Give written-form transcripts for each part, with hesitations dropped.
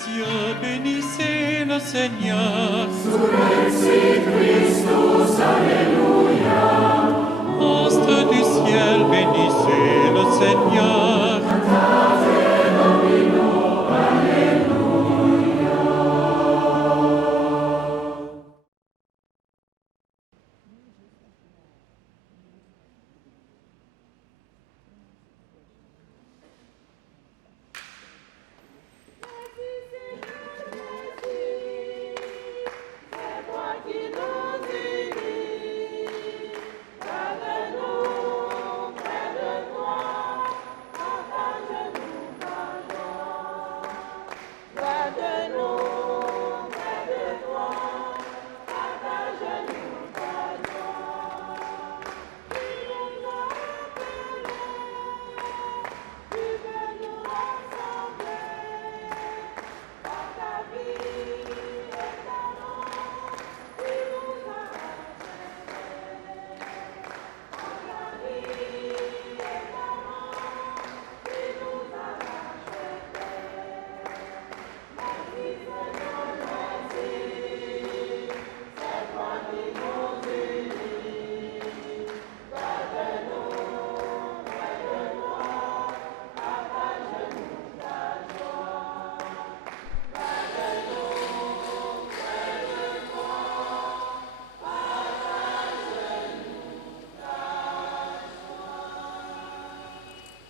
cieux, bénissez le Seigneur. Surrexit Christus, Alléluia. Astres du ciel, bénissez le Seigneur. Cantate Domino, Alléluia.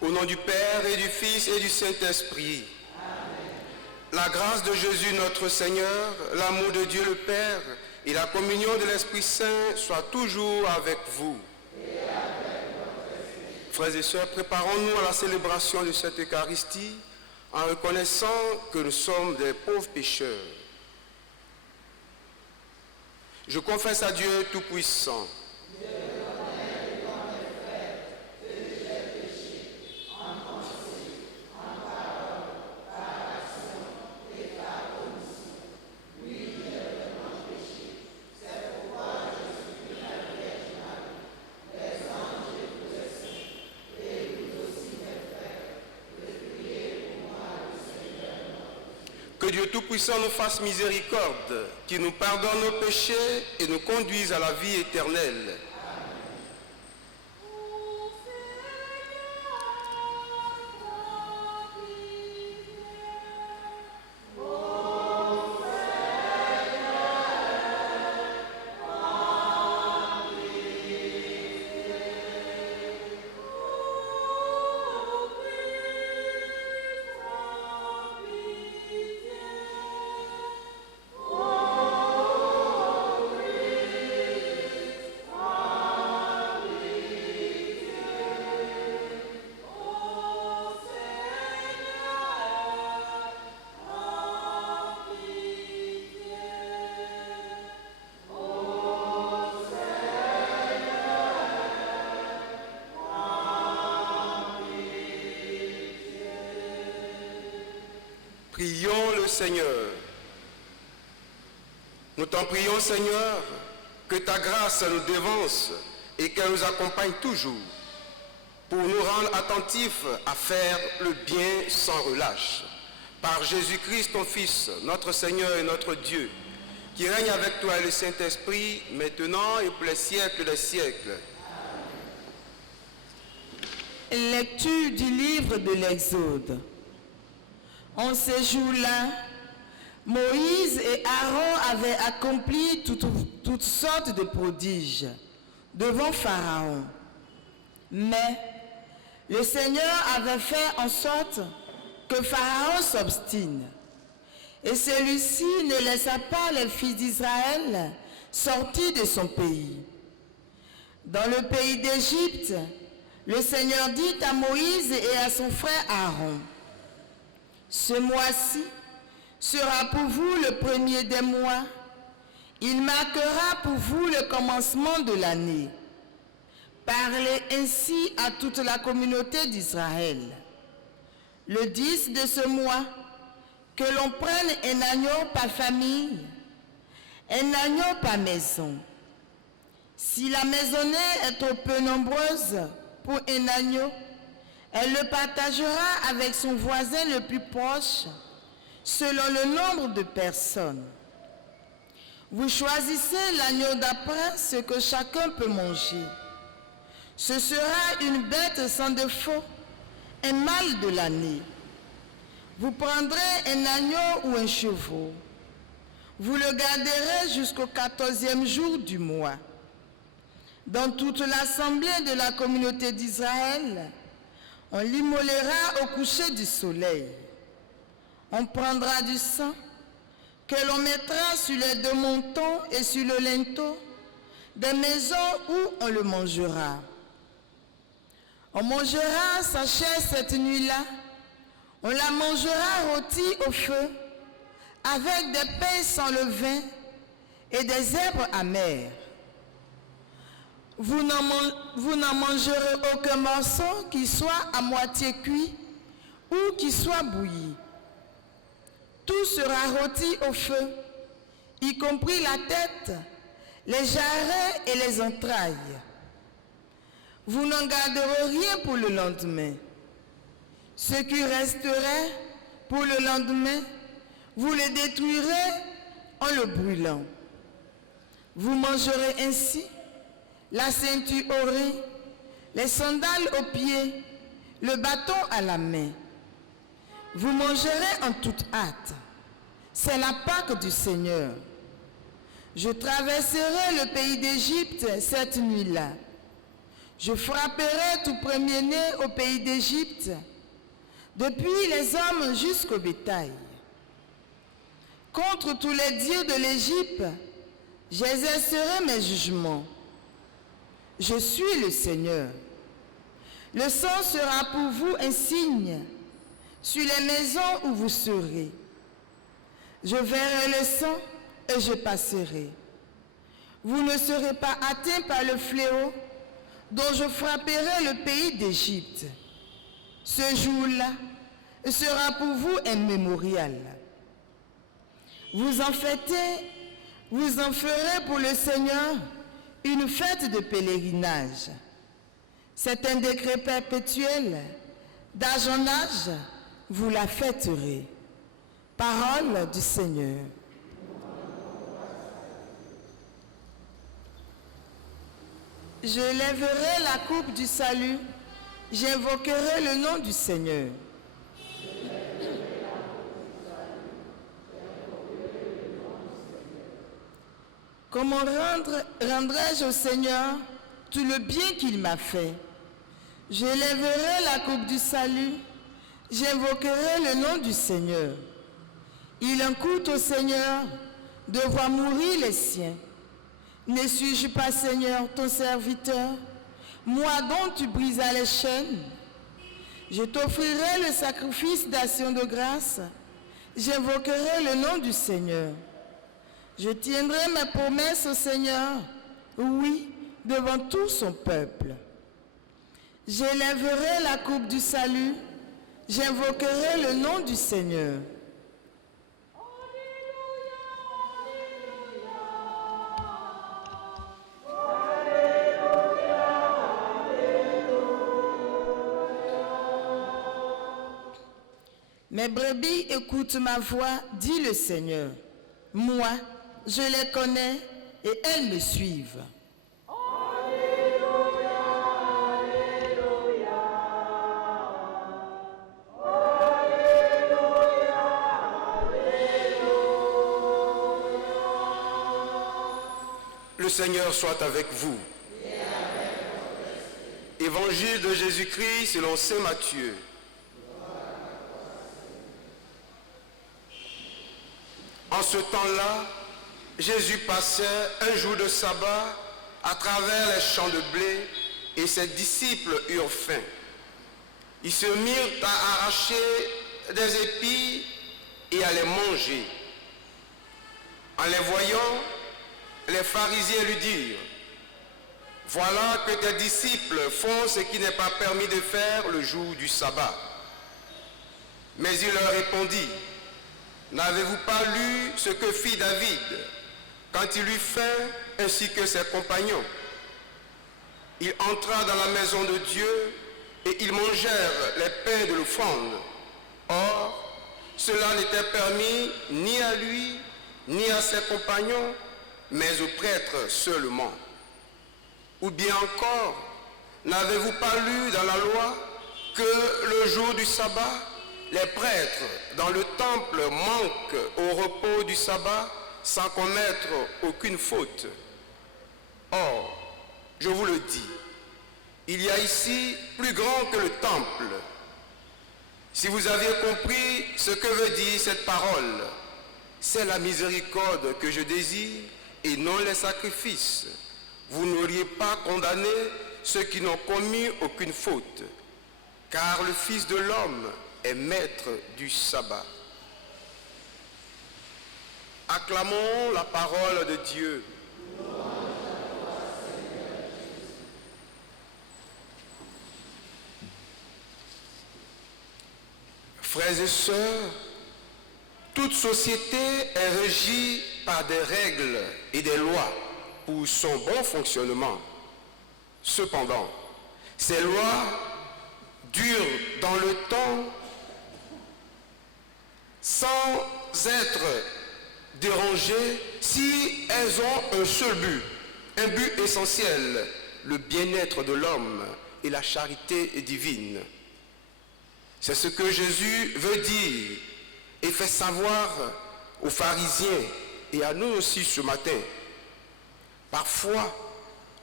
Au nom du Père et du Fils et du Saint-Esprit, la grâce de Jésus notre Seigneur, l'amour de Dieu le Père et la communion de l'Esprit Saint soient toujours avec vous. Frères et sœurs, préparons-nous à la célébration de cette Eucharistie en reconnaissant que nous sommes des pauvres pécheurs. Je confesse à Dieu Tout-Puissant. Que Dieu Tout-Puissant nous fasse miséricorde, qu'il nous pardonne nos péchés et nous conduise à la vie éternelle. Prions le Seigneur. Nous t'en prions, Seigneur, que ta grâce nous dévance et qu'elle nous accompagne toujours pour nous rendre attentifs à faire le bien sans relâche. Par Jésus-Christ, ton Fils, notre Seigneur et notre Dieu, qui règne avec toi et le Saint-Esprit, maintenant et pour les siècles des siècles. Lecture du livre de l'Exode. En ces jours-là, Moïse et Aaron avaient accompli toutes sortes de prodiges devant Pharaon. Mais le Seigneur avait fait en sorte que Pharaon s'obstine. Et celui-ci ne laissa pas les fils d'Israël sortir de son pays. Dans le pays d'Égypte, le Seigneur dit à Moïse et à son frère Aaron, « Ce mois-ci sera pour vous le premier des mois. Il marquera pour vous le commencement de l'année. Parlez ainsi à toute la communauté d'Israël. Le 10 de ce mois, que l'on prenne un agneau par famille, un agneau par maison. Si la maisonnée est trop peu nombreuse pour un agneau, elle le partagera avec son voisin le plus proche, selon le nombre de personnes. Vous choisissez l'agneau d'après ce que chacun peut manger. Ce sera une bête sans défaut, un mâle de l'année. Vous prendrez un agneau ou un chevreau. Vous le garderez jusqu'au 14e jour du mois. Dans toute l'assemblée de la communauté d'Israël, on l'immolera au coucher du soleil. On prendra du sang que l'on mettra sur les deux montants et sur le linteau des maisons où on le mangera. On mangera sa chair cette nuit-là. On la mangera rôtie au feu, avec des pains sans levain et des herbes amères. Vous n'en mangerez aucun morceau qui soit à moitié cuit ou qui soit bouilli. Tout sera rôti au feu, y compris la tête, les jarrets et les entrailles. Vous n'en garderez rien pour le lendemain. Ce qui resterait pour le lendemain, vous le détruirez en le brûlant. Vous mangerez ainsi la ceinture aurée, les sandales aux pieds, le bâton à la main. Vous mangerez en toute hâte. C'est la Pâque du Seigneur. Je traverserai le pays d'Égypte cette nuit-là. Je frapperai tout premier-né au pays d'Égypte, depuis les hommes jusqu'au bétail. Contre tous les dieux de l'Égypte, j'exercerai mes jugements. Je suis le Seigneur. Le sang sera pour vous un signe sur les maisons où vous serez. Je verrai le sang et je passerai. Vous ne serez pas atteints par le fléau dont je frapperai le pays d'Égypte. Ce jour-là sera pour vous un mémorial. Vous en fêtez, vous en ferez pour le Seigneur une fête de pèlerinage. C'est un décret perpétuel. D'âge en âge, vous la fêterez. Parole du Seigneur. Je lèverai la coupe du salut, j'invoquerai le nom du Seigneur. Comment rendrai-je au Seigneur tout le bien qu'il m'a fait? Je lèverai la coupe du salut, j'invoquerai le nom du Seigneur. Il en coûte au Seigneur de voir mourir les siens. Ne suis-je pas, Seigneur, ton serviteur, moi dont tu brisas les chaînes? Je t'offrirai le sacrifice d'action de grâce, j'invoquerai le nom du Seigneur. Je tiendrai mes promesses au Seigneur, oui, devant tout son peuple. J'élèverai la coupe du salut, j'invoquerai le nom du Seigneur. Mes brebis écoutent ma voix, dit le Seigneur. Moi, je les connais et elles me suivent. Alléluia, Alléluia, Alléluia, Alléluia. Le Seigneur soit avec vous. Évangile de Jésus-Christ selon saint Matthieu. En ce temps-là, Jésus passait un jour de sabbat à travers les champs de blé et ses disciples eurent faim. Ils se mirent à arracher des épis et à les manger. En les voyant, les pharisiens lui dirent: voilà que tes disciples font ce qui n'est pas permis de faire le jour du sabbat. Mais il leur répondit: n'avez-vous pas lu ce que fit David quand il eut faim ainsi que ses compagnons? Il entra dans la maison de Dieu et ils mangèrent les pains de l'offrande. Or, cela n'était permis ni à lui, ni à ses compagnons, mais aux prêtres seulement. Ou bien encore, n'avez-vous pas lu dans la loi que le jour du sabbat, les prêtres dans le temple manquent au repos du sabbat sans commettre aucune faute? Or, je vous le dis, il y a ici plus grand que le temple. Si vous aviez compris ce que veut dire cette parole, c'est la miséricorde que je désire et non les sacrifices. Vous n'auriez pas condamné ceux qui n'ont commis aucune faute, car le Fils de l'homme est maître du sabbat. Acclamons la parole de Dieu. Frères et sœurs, toute société est régie par des règles et des lois pour son bon fonctionnement. Cependant, ces lois durent dans le temps sans être dérangées si elles ont un seul but, un but essentiel, le bien-être de l'homme et la charité divine. C'est ce que Jésus veut dire et fait savoir aux pharisiens et à nous aussi ce matin. Parfois,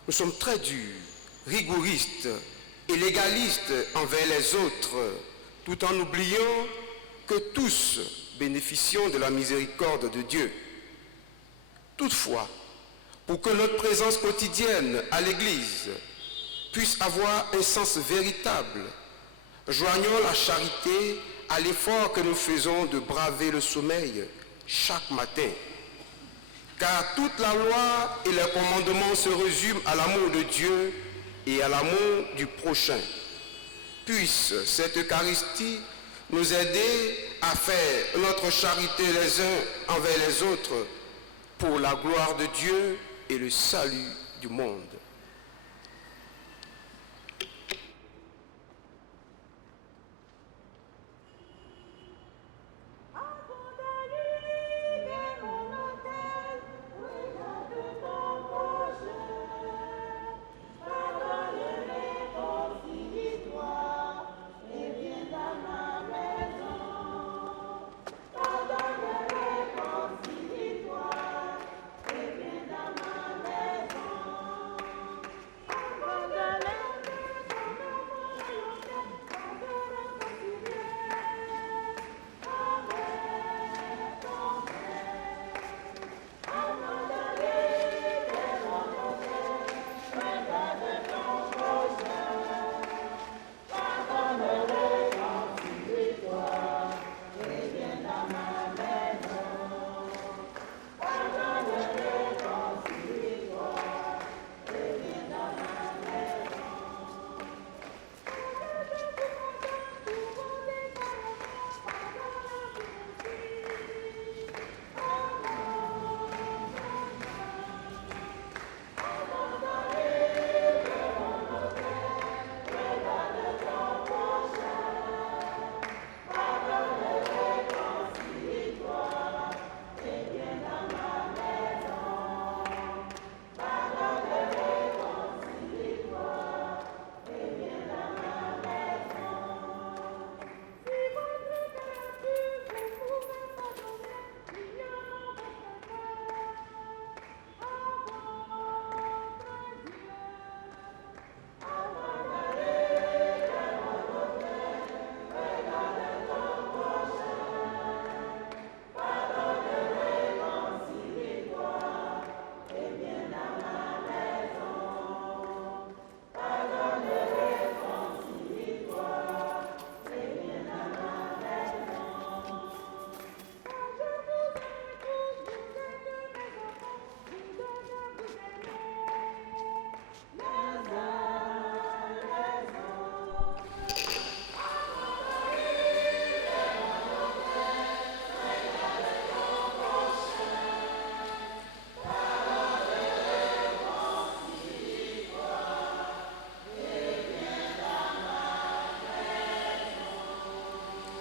nous sommes très durs, rigoristes et légalistes envers les autres, tout en oubliant que tous bénéficions de la miséricorde de Dieu. Toutefois, pour que notre présence quotidienne à l'Église puisse avoir un sens véritable, joignons la charité à l'effort que nous faisons de braver le sommeil chaque matin. Car toute la loi et les commandements se résument à l'amour de Dieu et à l'amour du prochain. Puisse cette Eucharistie nous aider à faire notre charité les uns envers les autres pour la gloire de Dieu et le salut du monde.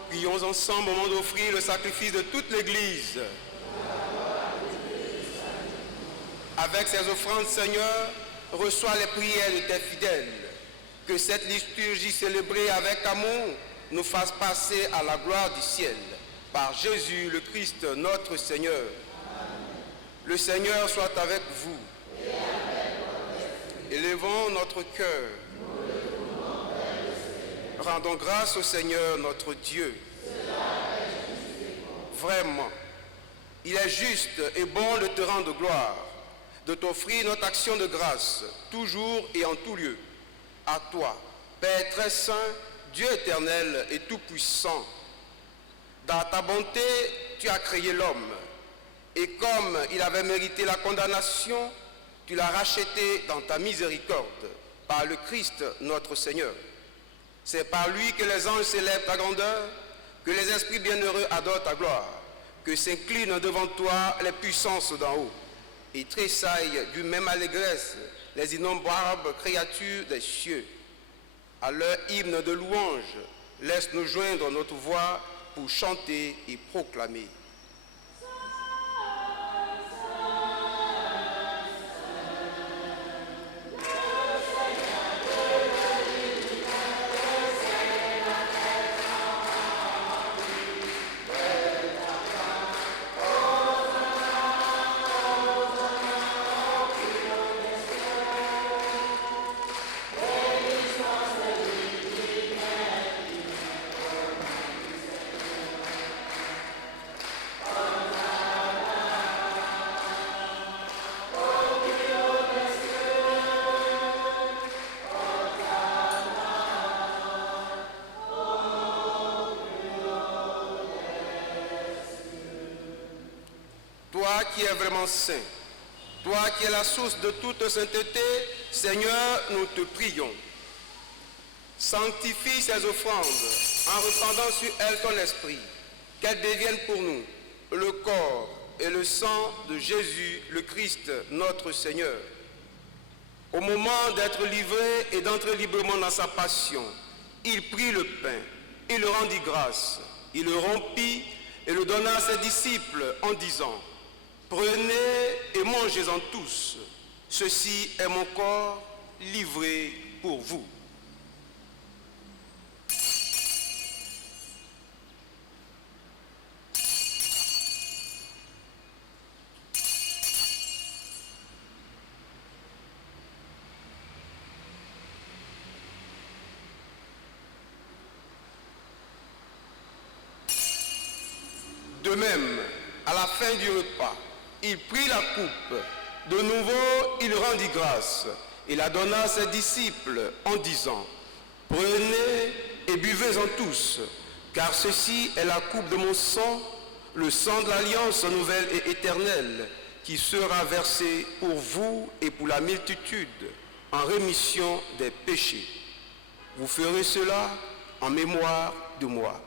Prions ensemble au moment d'offrir le sacrifice de toute l'Église. Avec ces offrandes, Seigneur, reçois les prières de tes fidèles. Que cette liturgie célébrée avec amour nous fasse passer à la gloire du ciel. Par Jésus le Christ, notre Seigneur. Le Seigneur soit avec vous. Élevons notre cœur. Rendons grâce au Seigneur notre Dieu. Vraiment, il est juste et bon de te rendre gloire, de t'offrir notre action de grâce, toujours et en tout lieu. À toi, Père très saint, Dieu éternel et tout-puissant. Dans ta bonté, tu as créé l'homme. Et comme il avait mérité la condamnation, tu l'as racheté dans ta miséricorde, par le Christ notre Seigneur. C'est par lui que les anges célèbrent ta grandeur, que les esprits bienheureux adorent ta gloire, que s'inclinent devant toi les puissances d'en haut, et tressaillent du même allégresse les innombrables créatures des cieux. À leur hymne de louange, laisse-nous joindre notre voix pour chanter et proclamer. Toi qui es vraiment saint, toi qui es la source de toute sainteté, Seigneur, nous te prions. Sanctifie ces offrandes en répandant sur elles ton esprit, qu'elles deviennent pour nous le corps et le sang de Jésus, le Christ, notre Seigneur. Au moment d'être livré et d'entrer librement dans sa passion, il prit le pain, il le rendit grâce, il le rompit et le donna à ses disciples en disant: prenez et mangez-en tous, ceci est mon corps livré pour vous. De même, à la fin du repas, il prit la coupe. De nouveau, il rendit grâce et la donna à ses disciples en disant: prenez et buvez-en tous, car ceci est la coupe de mon sang, le sang de l'alliance nouvelle et éternelle, qui sera versé pour vous et pour la multitude en rémission des péchés. Vous ferez cela en mémoire de moi.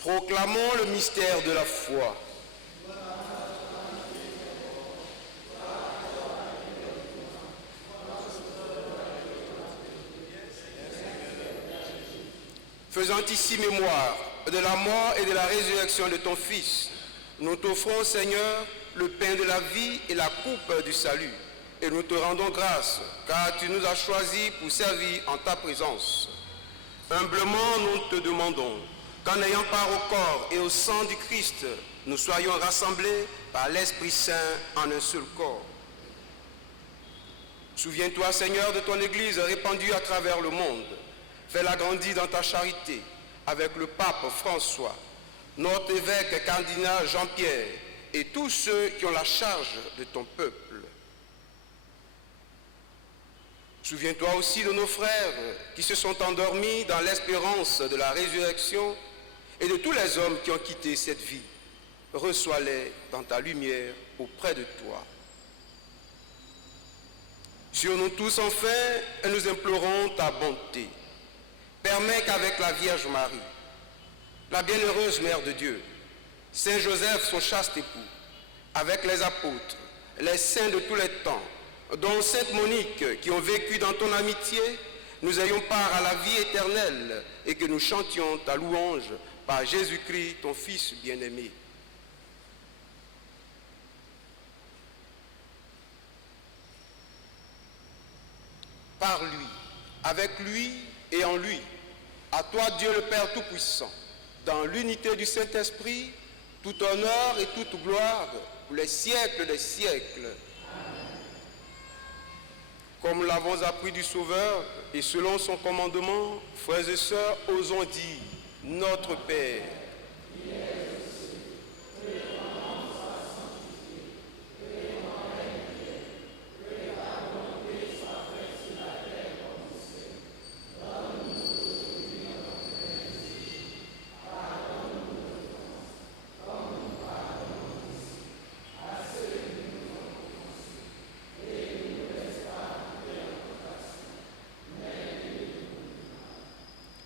Proclamons le mystère de la foi. Faisant ici mémoire de la mort et de la résurrection de ton Fils, nous t'offrons, Seigneur, le pain de la vie et la coupe du salut. Et nous te rendons grâce, car tu nous as choisis pour servir en ta présence. Humblement, nous te demandons qu'en ayant part au corps et au sang du Christ, nous soyons rassemblés par l'Esprit Saint en un seul corps. Souviens-toi, Seigneur, de ton Église répandue à travers le monde. Fais-la grandir dans ta charité avec le pape François, notre évêque cardinal Jean-Pierre et tous ceux qui ont la charge de ton peuple. Souviens-toi aussi de nos frères qui se sont endormis dans l'espérance de la résurrection et de tous les hommes qui ont quitté cette vie. reçois-les dans ta lumière auprès de toi. Sur nous tous enfin, nous implorons ta bonté. Permets qu'avec la Vierge Marie, la bienheureuse Mère de Dieu, Saint Joseph, son chaste époux, avec les apôtres, les saints de tous les temps, dont Sainte Monique, qui ont vécu dans ton amitié, nous ayons part à la vie éternelle et que nous chantions ta louange par Jésus-Christ, ton Fils bien-aimé. Par lui, avec lui et en lui, à toi Dieu le Père Tout-Puissant, dans l'unité du Saint-Esprit, tout honneur et toute gloire pour les siècles des siècles. Comme nous l'avons appris du Sauveur et selon son commandement, frères et sœurs, osons dire, notre Père.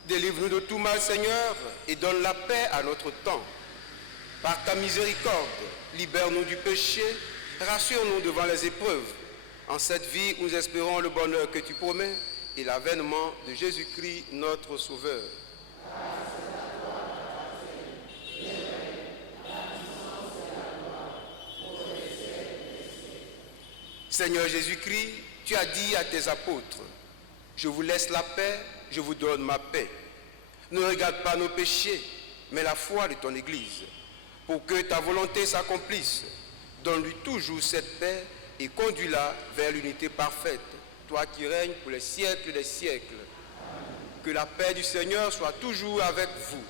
Délivre-nous de tout mal, Seigneur, et donne la paix à notre temps. Par ta miséricorde, libère-nous du péché, rassure-nous devant les épreuves. En cette vie, nous espérons le bonheur que tu promets et l'avènement de Jésus-Christ, notre Sauveur. Seigneur Jésus-Christ, tu as dit à tes apôtres, je vous laisse la paix, je vous donne ma paix. Ne regarde pas nos péchés, mais la foi de ton Église. Pour que ta volonté s'accomplisse, donne-lui toujours cette paix et conduis-la vers l'unité parfaite, toi qui règnes pour les siècles des siècles. Que la paix du Seigneur soit toujours avec vous.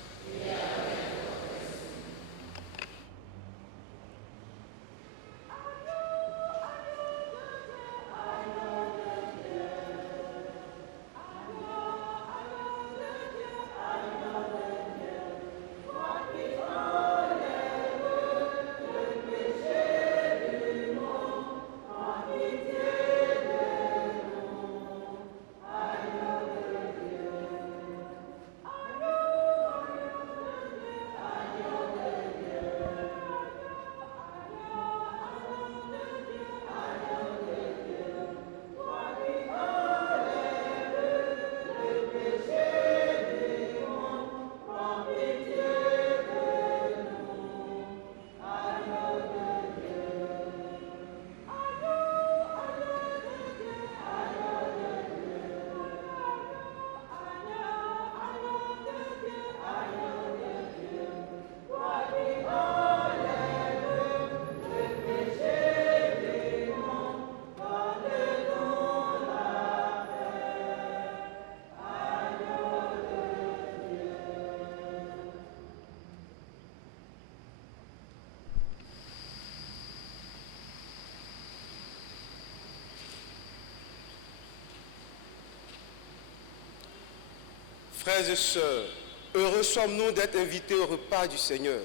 Frères et sœurs, heureux sommes-nous d'être invités au repas du Seigneur.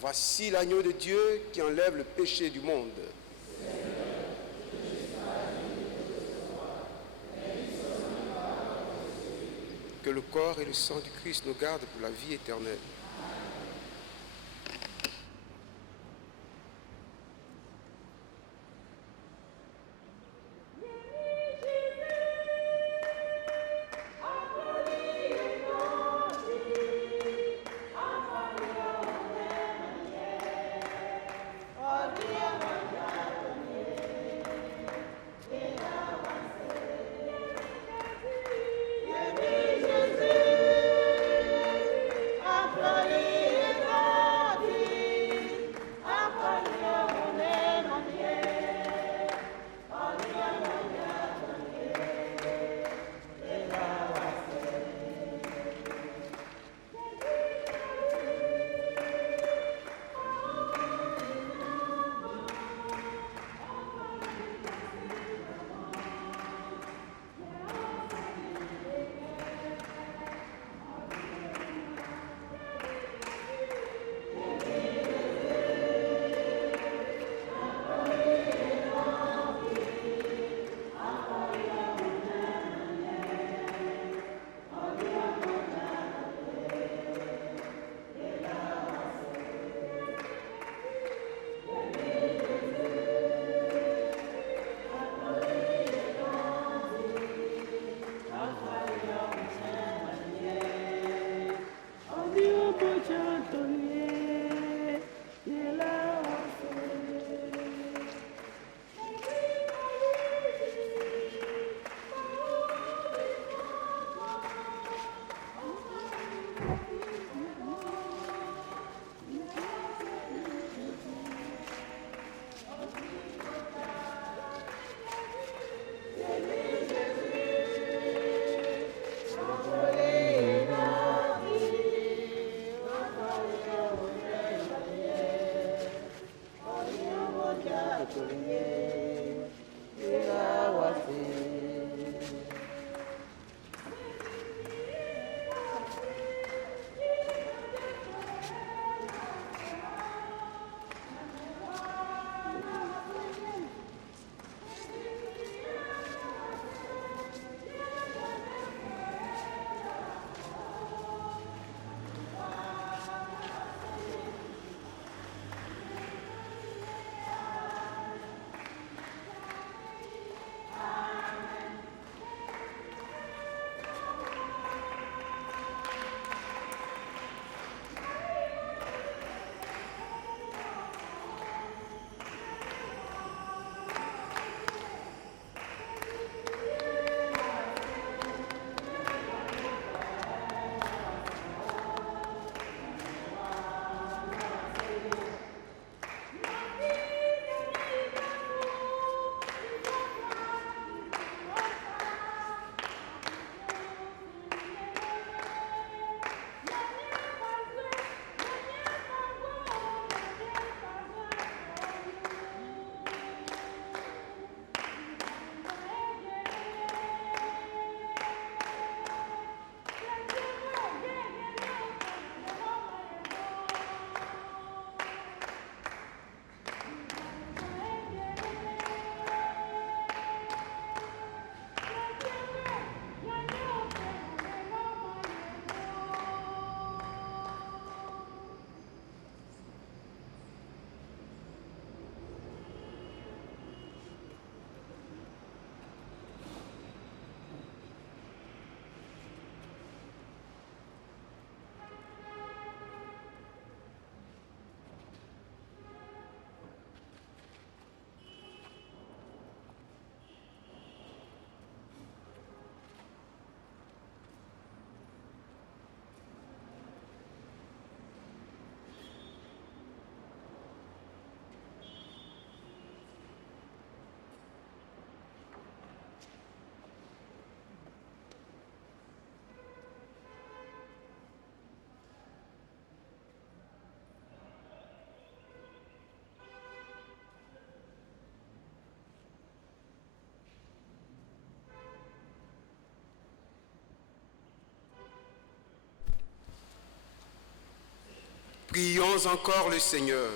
Voici l'agneau de Dieu qui enlève le péché du monde. Que le corps et le sang du Christ nous gardent pour la vie éternelle. Jésus, Prions encore le Seigneur.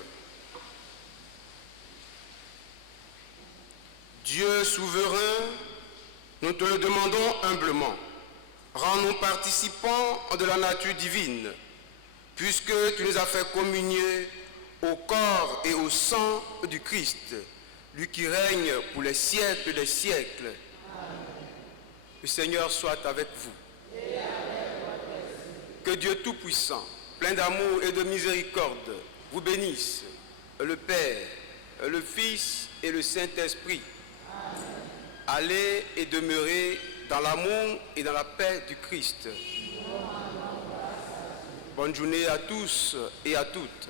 Dieu souverain, nous te le demandons humblement. Rends-nous participants de la nature divine, puisque tu nous as fait communier au corps et au sang du Christ, lui qui règne pour les siècles des siècles. Amen. Le Seigneur soit avec vous. Et avec votre esprit. Que Dieu Tout-Puissant, plein d'amour et de miséricorde, vous bénisse, le Père, le Fils et le Saint-Esprit. Amen. Allez et demeurez dans l'amour et dans la paix du Christ. Bonne journée à tous et à toutes.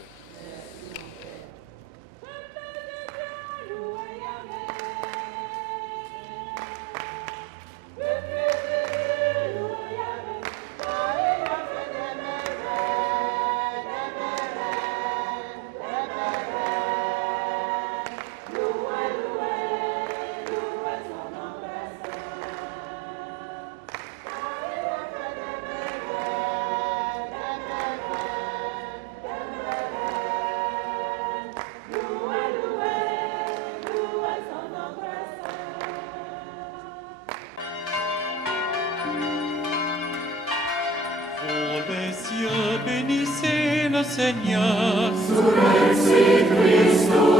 Bénissez le Seigneur. Surrexit Christus.